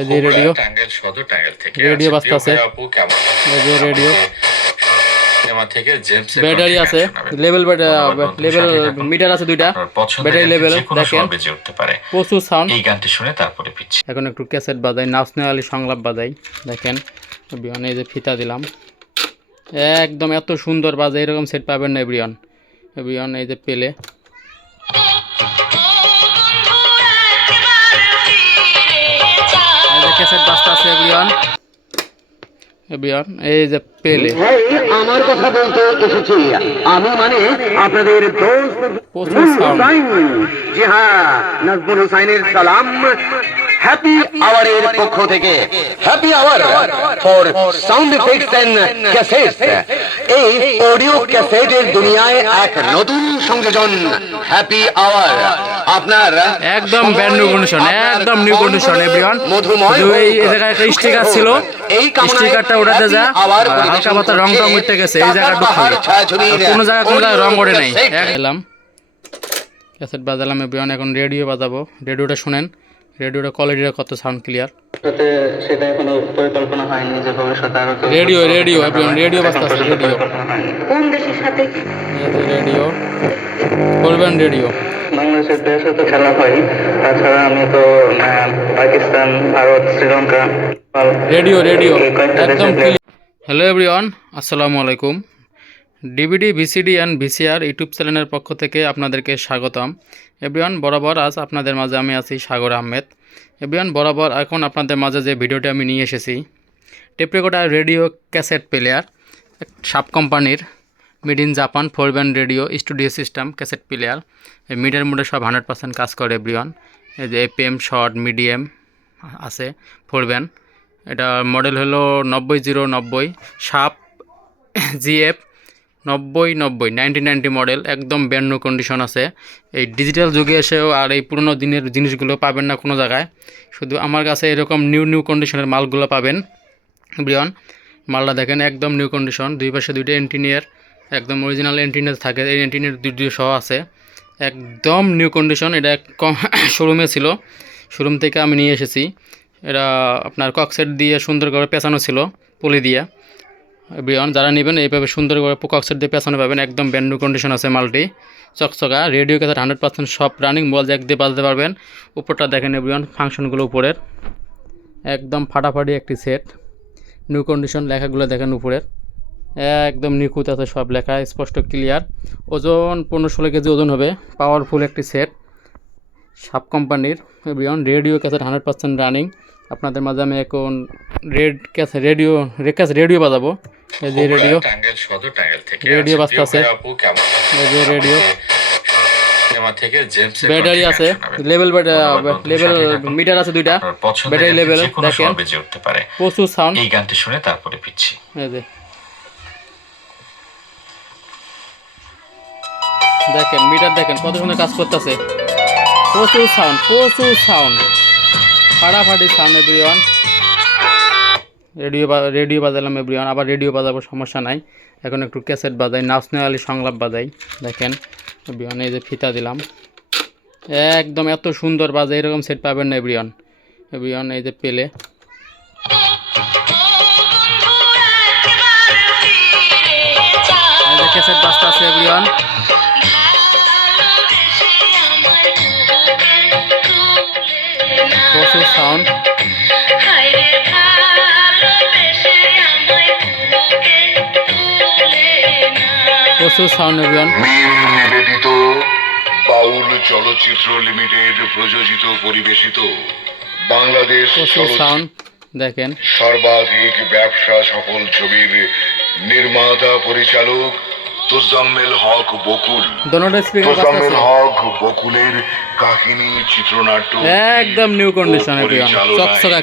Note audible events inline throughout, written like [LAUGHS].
এই যে রেডিও। টাঙ্গাইল সদর টাঙ্গাইল থেকে রেডিও আছি। বাজতাছে। এই যে রেডিও। থেকে জেমস ব্যাটারি আছে। লেভেল লেভেল মিটার আছে দুইটা। ব্যাটারি লেভেল দেখেন। প্রচুর সাউন্ড এই গানটি শুনে তারপরে পিচ্ছি এখন একটু ক্যাসেট বাজাই নাচনে আলী সংলাপ বাজাই। দেখেন বিয়ন এই যে ফিতা দিলাম। একদম এত সুন্দর বাজে এরকম সেট পাবেন না বিয়ন। বিয়ন এই যে পেলে। ক্যাসেট বাস্তা আছে এভরিওয়ান। এভরিওয়ান এই যে পেলে। আমার কথা বলতে এসেছি। আমি মানে আপনাদের দোস্ত প্রচুর সাউন্ড। জি হ্যাঁ নাজমুল হুসাইনের সালাম। হ্যাপি আওয়ারের পক্ষ থেকে। Happy hour for sound effects and cassettes এই অডিও ক্যাসেটের দুনিয়ায় এক নতুন সংযোজন হ্যাপি আওয়ার আপনার একদম ব্যান্ড নিউ কন্ডিশন একদম নিউ কন্ডিশন এভরিওয়ান এই জায়গায় একটা স্টিকার ছিল। এই স্টিকারটা ওঠাতে যা। আর হালকা পাতা রং টং উঠতে গেছে এই জায়গাটা কোনো জায়গায় কোনো জায়গায় রং ওঠে নাই। এলাম ক্যাসেট বাজালাম এভরিওয়ান এখন রেডিও বাজাবো। রেডিওটা শুনেন। রেডিওটা কোয়ালিটিটা কত সাউন্ড ক্লিয়ার সেটা এখনও পরিকল্পনা হয়নি যে ভবিষ্যতে আরও রেডিও রেডিও রেডিও রেডিও। কোন দেশের সাথে? রেডিও করবেন রেডিও। বাংলাদেশের দেশে তো খেলা হয় তাছাড়া আমি তো ah, Pakistan Bharat Sri Lanka radio radio. একদম হ্যালো এভরিওয়ান আসসালামু আলাইকুম। DVD VCD and VCR YouTube চ্যানেলের পক্ষ থেকে আপনাদেরকে স্বাগতম। এভরিওয়ান, বরাবর আজ আপনাদের মাঝে আমি আছি সাগর আহমেদ। এভরিওয়ান, বরাবর এখন আপনাদের মাঝে যে ভিডিওটি আমি নিয়ে এসেছি, টেপ্রেকোটা রেডিও ক্যাসেট প্লেয়ার সাব কোম্পানির made in Japan four band radio studio system cassette player. এই মিডিয়ার মোডে সব হান্ড্রেড পার্সেন্ট কাজ করে এভরিওয়ান। এই যে A P M short, medium আছে ফোর ব্যান্ড। এটা মডেল হলো নব্বই জিরো নব্বই সাপ জিএফ নব্বই নব্বই নাইনটি নাইনটি মডেল একদম ব্যান্ড কন্ডিশন আছে। এই ডিজিটাল যুগে এসেও আর এই পুরনো দিনের জিনিসগুলো পাবেন না কোনো জায়গায়। শুধু আমার কাছে এরকম নিউ নিউ কন্ডিশনের মালগুলো পাবেন। ব্রিয়ন মালটা দেখেন, একদম নিউ কন্ডিশন দুই পাশে দুইটা এন্টিনিয়ার একদম অরিজিনাল এন্টিনিয়ার থাকে, এই এন্টিনিয়ার দুই সহ আছে। একদম নিউ কন্ডিশন এটা কম [COUGHS] শোরুমে ছিল। শোরুম থেকে আমি নিয়ে এসেছি। এটা আপনার ককসেট দিয়ে সুন্দর করে পেঁচানো ছিল, পলি দিয়ে। বিয়ন, যারা নেবেন, এইভাবে সুন্দর করে ককসেট দিয়ে পেছনে পাবেন, একদম ব্যান্ড কন্ডিশন আছে মালটি। চকচকা রেডিও কাছে হান্ড্রেড পার্সেন্ট সব রানিং মোবাইল জ্যাক দিয়ে বাজতে পারবেন। উপরটা দেখেন বিয়ন ফাংশনগুলো উপরের। একদম ফাটাফাটি একটি সেট নিউ কন্ডিশন লেখাগুলো দেখেন উপরের। একদম নিখুঁত আছে সব লেখা, স্পষ্ট ক্লিয়ার ওজন পনেরো ষোলো কেজি ওজন হবে পাওয়ারফুল একটি সেট সাব কোম্পানির বিয়ন radio cassette hundred percent running আপনাদের মাঝে আমি এখন red cassette radio red cassette radio বাজাবো। এই যে রেডিও। রেডিও আছি। আপু কেমন এই যে রেডিও। সিনেমা থেকে জেমস ব্যাটারি আছে। লেভেল লেভেল মিটার আছে দুইটা। ব্যাটারি লেভেল দেখেন। বেজে উঠতে পারে। প্রচুর সাউন্ড এই গানটি শুনে তারপরে পিচ্ছি এই যে। দেখেন মিটার দেখেন কত সুন্দর কাজ করতেছে। প্রচুর সাউন্ড প্রচুর সাউন্ড ফাটাফাটি সাউন্ড এভরিওয়ান। রেডিও রেডিও বাজালাম এভরিওয়ান। আবার রেডিও বাজাবো, সমস্যা নাই। এখন একটু ক্যাসেট বাজাই নাচনে আলী সংলাপ বাজাই। দেখেন, এভরিওয়ান, এই যে ফিতা দিলাম। একদম এত সুন্দর বাজে, এরকম সেট পাবেন না এভরিওয়ান। এভরিওয়ান, এই যে পেলে। ক্যাসেট বাজতে আছে এভরিওয়ান। প্রচুর সাউন্ড প্রচুর সাউন্ড এভরিওয়ান নিবেদিত বাউল চলচ্চিত্র লিমিটেড প্রযোজিত পরিবেশিত বাংলাদেশ প্রচুর সাউন্ড দেখেন। সর্বাধিক ব্যবসা সফল ছবির নির্মাতা পরিচালক তোজাম্মেল হক বকুল। তোজাম্মেল হক বকুলের কাহিনী চিত্রনাট্য একদম নিউ কন্ডিশন চকচকা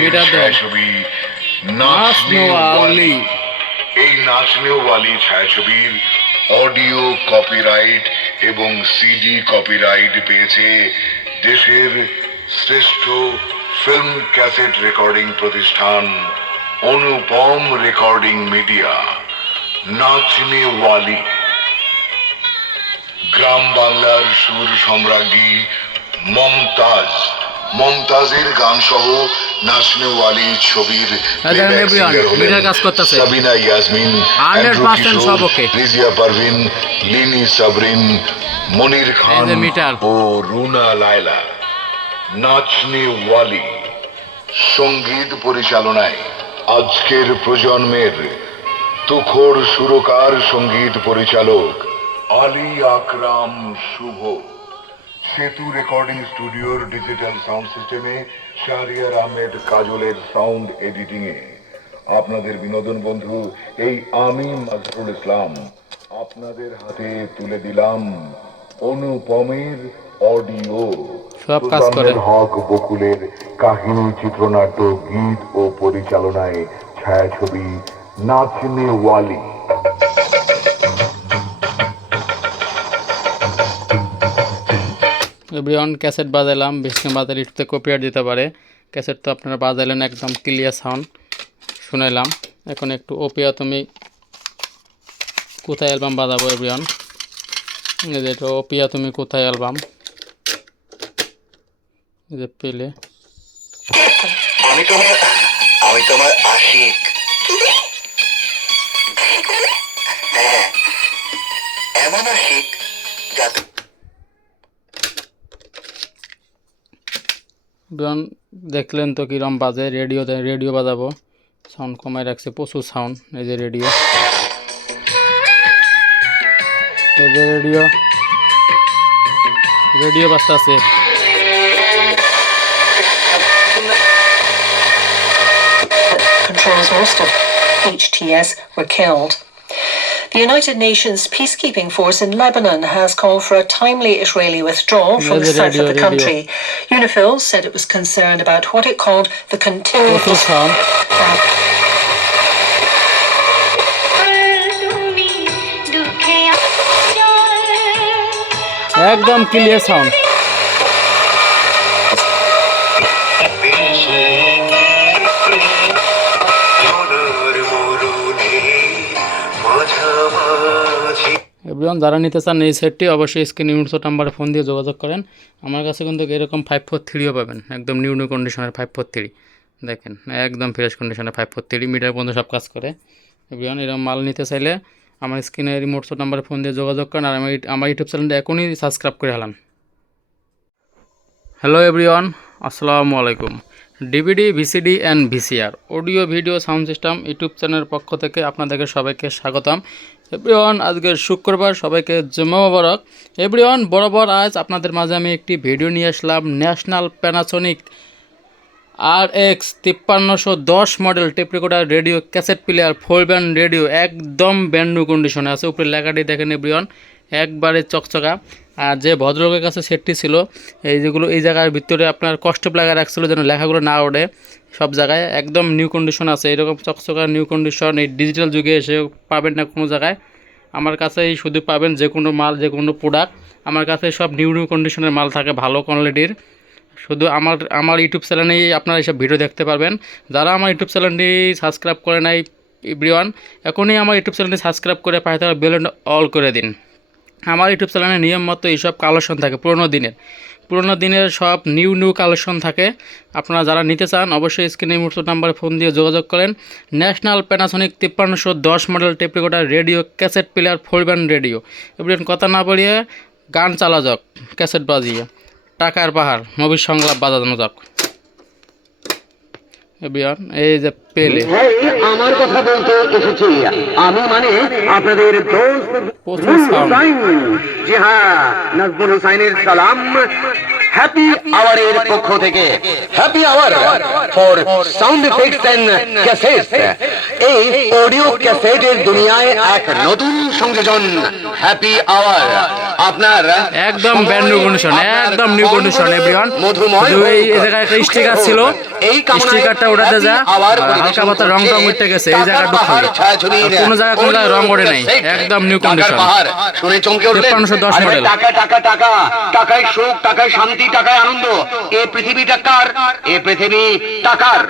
মিটার নাচনে ওয়ালি। এই ছায়াছবির অডিও কপিরাইট এবং সিডি কপিরাইট পেয়েছে দেশের শ্রেষ্ঠ ফিল্ম ক্যাসেট রেকর্ডিং প্রতিষ্ঠান অনুপম রেকর্ডিং মিডিয়া নাচনে ওয়ালি। গ্রাম বাংলার সুর সম্রাজ্ঞী মমতাজ। মমতাজের গান সহ নাচনে ওয়ালি ছবির হ্যাঁ। সাবিনা ইয়াসমিন 100% অ্যান্ড্রু কিশোর, সব okay। রিজিয়া পারভিন লিনি সাবরিন মনির খান ও রুনা লায়লা। নাচনে ওয়ালি। সংগীত পরিচালনায় আজকের প্রজন্মের তুখোর সুরকার সংগীত পরিচালক? আলী আকরাম শুভ। সেতু রেকর্ডিং স্টুডিওর ডিজিটাল সাউন্ড সিস্টেমে শাহরিয়ার আহমেদ কাজলের সাউন্ড এডিটিং এ আপনাদের বিনোদন বন্ধু এই আমি মাজরুল ইসলাম। আপনাদের হাতে তুলে দিলাম অনুপমের অডিও। সব কাজ করে। হক বকুলের কাহিনী চিত্রনাট্য গীত ও পরিচালনায় ছায়াছবি নাচনে ওয়ালি এভরিওয়ান ক্যাসেট বাজালাম বেশি বাজালে একটু কপিয়ার দিতে পারে। ক্যাসেট তো আপনারা বাজালেন একদম ক্লিয়ার সাউন্ড শুনাইলাম। এখন একটু ওপিয়া তুমি কোথায় অ্যালবাম বাজাবো এভরিওয়ান এই যে এটা ওপিয়া তুমি কোথায় অ্যালবাম যে পেলে। আমি তোমার আমি তোমার আশিক। হ্যাঁ এমন আশিক যা এভরিওয়ান দেখলেন তো কিরম বাজে রেডিওতে রেডিও বাজাবো। সাউন্ড কমায় রাখছে প্রচুর সাউন্ড এই যে রেডিও। এই যে রেডিও। রেডিও বাজতে আছে controls most HTS were killed. The United Nations peacekeeping force in Lebanon has called for a timely Israeli withdrawal from the Radio, south of the radio, country. UNIFIL said it was concerned about what it called the continued প্রচুর sound তুমি দুঃখে আচল একদম clear sound everyone যারা নিতে চান এই সেটটি অবশ্যই স্ক্রিন উনিশশো নাম্বারে ফোন দিয়ে যোগাযোগ করেন। আমার কাছে কিন্তু এরকম ফাইভ ফোর থ্রিও পাবেন। একদম নিউ নিউ কন্ডিশনের ফাইভ ফোর থ্রি দেখেন, একদম ফ্রেশ কন্ডিশনের ফাইভ ফোর থ্রি মিটার পর্যন্ত সব কাজ করে। এভরিওয়ান এরকম মাল নিতে চাইলে আমার স্ক্রিনে রিমোটশো নাম্বারে ফোন দিয়ে যোগাযোগ করেন আর আমার আমার ইউটিউব চ্যানেলটা এখনই সাবস্ক্রাইব করে হেলান হ্যালো এভরিওয়ান আসসালামু আলাইকুম। DVD VCD and VCR audio video sound system YouTube চ্যানেলের পক্ষ থেকে আপনাদেরকে সবাইকে স্বাগতম। এভরিওয়ান, আজকের শুক্রবার, সবাইকে জমা মোবারক। এভরিওয়ান, বরাবর আজ আপনাদের মাঝে আমি একটি ভিডিও নিয়ে আসলাম, ন্যাশনাল প্যানাসনিক আর এক্স তিপ্পান্নশো দশ model tape radio cassette player four band radio, একদম ব্যান্ড কন্ডিশনে আছে, উপরে লেখাটি দেখেন এভরিওয়ান। একবারে চকচকা। আর যে ভদ্রলোকের কাছে সেটটি ছিল, এই যেগুলো, এই জায়গার ভিতরে আপনার কষ্ট লাগা রাখছিল যেন লেখাগুলো না ওঠে সব জায়গায়। একদম নিউ কন্ডিশন আছে, এরকম চকচকা নিউ কন্ডিশন এই ডিজিটাল যুগে এসে পাবেন না কোনো জায়গায়। আমার কাছেই শুধু পাবেন যে কোনো মাল, যে কোনো প্রোডাক্ট আমার কাছে সব নিউ নিউ কন্ডিশনের মাল থাকে, ভালো কোয়ালিটির শুধু আমার আমার ইউটিউব চ্যানেলেই আপনারা এইসব ভিডিও দেখতে পারবেন। যারা আমার ইউটিউব চ্যানেলটি সাবস্ক্রাইব করে নাই এভরিওয়ান এখনই আমার ইউটিউব চ্যানেলটি সাবস্ক্রাইব করে পাশে থাকা বেল অল করে দিন। আমার ইউটিউব চ্যানেলে নিয়ম মতো এইসব কালেকশন থাকে, পুরোনো দিনের। পুরোনো দিনের সব নিউ নিউ কালেকশন থাকে। আপনারা যারা নিতে চান, অবশ্যই স্ক্রিনে মুহূর্ত নাম্বারে ফোন দিয়ে যোগাযোগ করেন। ন্যাশনাল প্যানাসনিক তিপ্পান্নশো দশ model tape radio cassette player four band radio এবার কথা না বলিয়ে গান চালা যাক ক্যাসেট বাজিয়ে। টাকার পাহাড় মুভির সংলাপ বাজানো যাক। এবার এই যে পেলে আমার কথা বলতে এসেছি আমি মানে আপনাদের দোস্ত হুসাইন। জি হ্যাঁ নাজমুল হুসাইনের সালাম হ্যাপি আওয়ারের পক্ষ থেকে happy hour for sound effects and cassettes এই অডিও ক্যাসেটের দুনিয়ায় এক নতুন সংযোজন হ্যাপি আওয়ার আপনার একদম ব্যান্ড নিউ কন্ডিশন একদম নিউ কন্ডিশন এভরিওয়ান মধুময় এই জায়গায় একটা স্টিকার ছিল। এই স্টিকারটা ওঠাতে যা হালকা পাতা রং টং উঠতে গেছে এই জায়গাটা খালি কোনো জায়গায় কোনো জায়গায় রং ওঠে নাই একদম নিউ কন্ডিশন। শুনে চমকে উঠলেন। তেপ্পান্নশো দশ আরে ভাই, মডেল। টাকা টাকা টাকা টাকায় সুখ টাকায় শান্তি। টাকায় আনন্দ। এ পৃথিবীটা কার? এ পৃথিবী টাকার।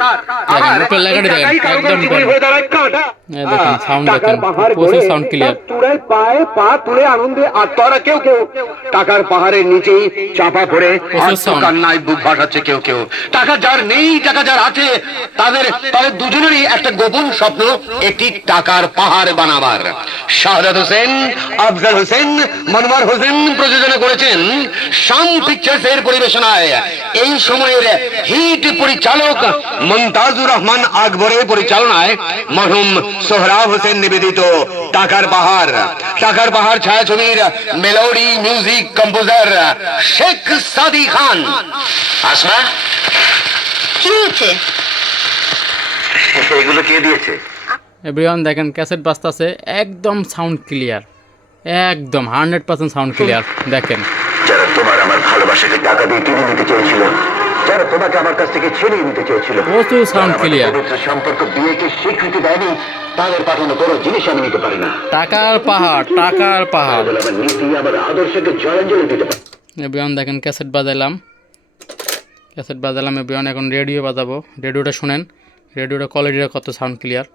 আবার উপরে লেখাটি এই দেখেন, টাকাই কারও একদম জীবনে হয়ে দাঁড়ায় কাঁটা। দেখেন, টাকার দেখেন, প্রচুর গড়ে sound clear। পায়ে পা তুলে আনন্দে আত্মহারা কেউ কেউ। টাকার পাহাড়ের নিচেই চাপা পড়ে কান্নায় বুক ভাসাচ্ছে কেউ কেউ। টাকা যার নেই টাকা যার আছে তাদের তাদের দুজনেরই একটা গোপন স্বপ্ন একটি টাকার পাহাড় বানাবার। শাহজাদ হোসেন আফজাল হোসেন মনোয়ার হোসেন প্রযোজনা করেছেন শাম পিকচার্স এর পরিবেশনায় এই সময়ের হিট পরিচালক মমতাজুর রহমান আকবরের পরিচালনায় মরহুম সোহরাব হোসেন নিবেদিত টাকার পাহাড়। টাকার পাহাড় ছায়াছবির melody music composer Sheikh Sadi Khan. Asma? কি হয়েছে? [LAUGHS] এগুলো কে দিয়েছে? এভরিওয়ান দেখেন ক্যাসেট বাজতাছে একদম সাউন্ড ক্লিয়ার একদম হান্ড্রেড পার্সেন্ট সাউন্ড ক্লিয়ার দেখেন। ভালোবাসাকে টাকা দিয়ে কিনে নিতে চেয়েছিল যারা তোমাকে আমার কাছ থেকে ছিনিয়ে নিতে চেয়েছিল পবিত্র সম্পর্ক বিয়েকে স্বীকৃতি দেয়নি তাদের পাঠানো কোনো জিনিস আমি নিতে পারি না। টাকার পাহাড় টাকার পাহাড়। আমার নীতি আমার আদর্শকে জলাঞ্জলি দিতে পারি। দেখেন ক্যাসেট বাজাইলাম। ক্যাসেট বাজালাম এভরিওয়ান এখন রেডিও বাজাবো। রেডিওটা শুনেন। রেডিওটা কোয়ালিটিটা কত সাউন্ড ক্লিয়ার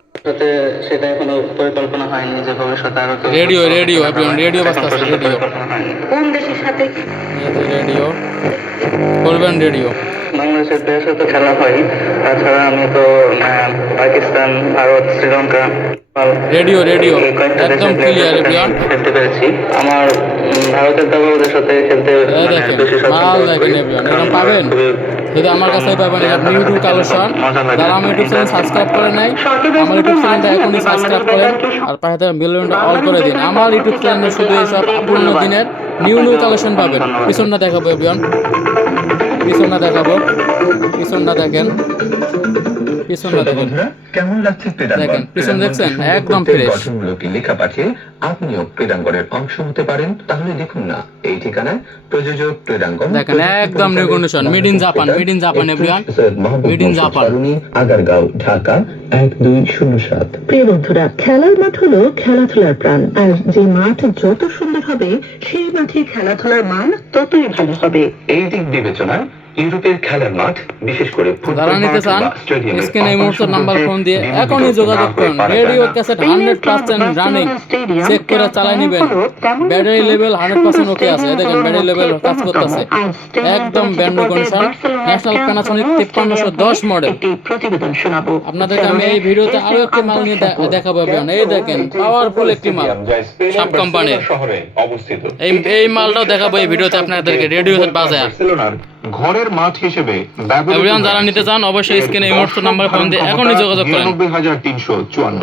সেটা এখনও পরিকল্পনা হয়নি যে ভবিষ্যতে আরও রেডিও রেডিও এভরিওয়ান রেডিও বাজতাছে রেডিও। কোন দেশের সাথে? রেডিও করবেন রেডিও। বাংলাদেশের প্লেয়ার সাথে খেলা হয়। তাছাড়া আমি তো পাকিস্তান ভারত শ্রীলঙ্কা রেডিও রেডিও। একদম ক্লিয়ার এভরিওয়ান খেলতে পেরেছি। আমার ভারতের দল ওদের সাথে খেলতে মানে বেশি। এরকম পাবেন? যদি আমার কাছে পাবেন আপনি ইউটিউব কালেকশন। যারা আমার ইউটিউব চ্যানেল সাবস্ক্রাইব করে নাই আমার ইউটিউব চ্যানেলটা এখনই সাবস্ক্রাইব করেন আর পাশে থাকা বেলুনটা অল করে দিন। আমার ইউটিউব চ্যানেলে শুধু এইসব পুরনো দিনের নিউ নিউ কালেকশন পাবেন। পিছন পিছনটা দেখাবো এভরিওয়ান পিছনটা দেখাবো। পিছনটা দেখেন। পিছনটা দেখেন কেমন লাগছে দেখেন, পিছন দেখছেন? একদম fresh। গঠনমূলক লেখা পাঠিয়ে আপনিও ক্রীড়াঙ্গনের অংশ হতে পারেন। তাহলে দেখুন না এই ঠিকানায় প্রযোজক ক্রীড়াঙ্গন দেখেন, একদম new condition, made in Japan, made in Japan, everyone. Made in Agargaon Dhaka এক দুই শূন্য সাত। প্রিয় বন্ধুরা খেলার মাঠ হলো খেলাধুলার প্রাণ। আর যে মাঠ যত সুন্দর হবে সেই মাঠে খেলাধুলার মান ততই ভালো হবে। এই দিক বিবেচনায় ইউরোপের খেলার মাঠ বিশেষ করে যারা নিতে চান স্ক্রিনে এই মুহূর্তে নাম্বার ফোন দিয়ে এখনই যোগাযোগ করুন। Radio cassette hundred percent running. Check করে চালাই নিবেন। Battery level hundred percent okay আছে। দেখেন ব্যাটারি লেভেল কাজ করতেছে। একদম ব্যান্ড কন্ডিশন ন্যাশনাল প্যানাসনিক তিপ্পান্নশো দশ মডেল একটি আপনাদেরকে আমি এই ভিডিওতে আরও একটি মাল নিয়ে দেখাবো। এই দেখেন পাওয়ারফুল একটি মাল। সব কোম্পানির এই এই মালটাও দেখাবো এই ভিডিওতে আপনাদেরকে। রেডিও সেট বাজায়। বার্সেলোনার ঘরের মাঠ হিসেবে ব্যবহৃত যারা নিতে চান অবশ্যই স্ক্রিনে এই মুহূর্তে নাম্বার ফোন দিয়ে এখনই যোগাযোগ করেন। হাজার তিনশো চুয়ান্ন।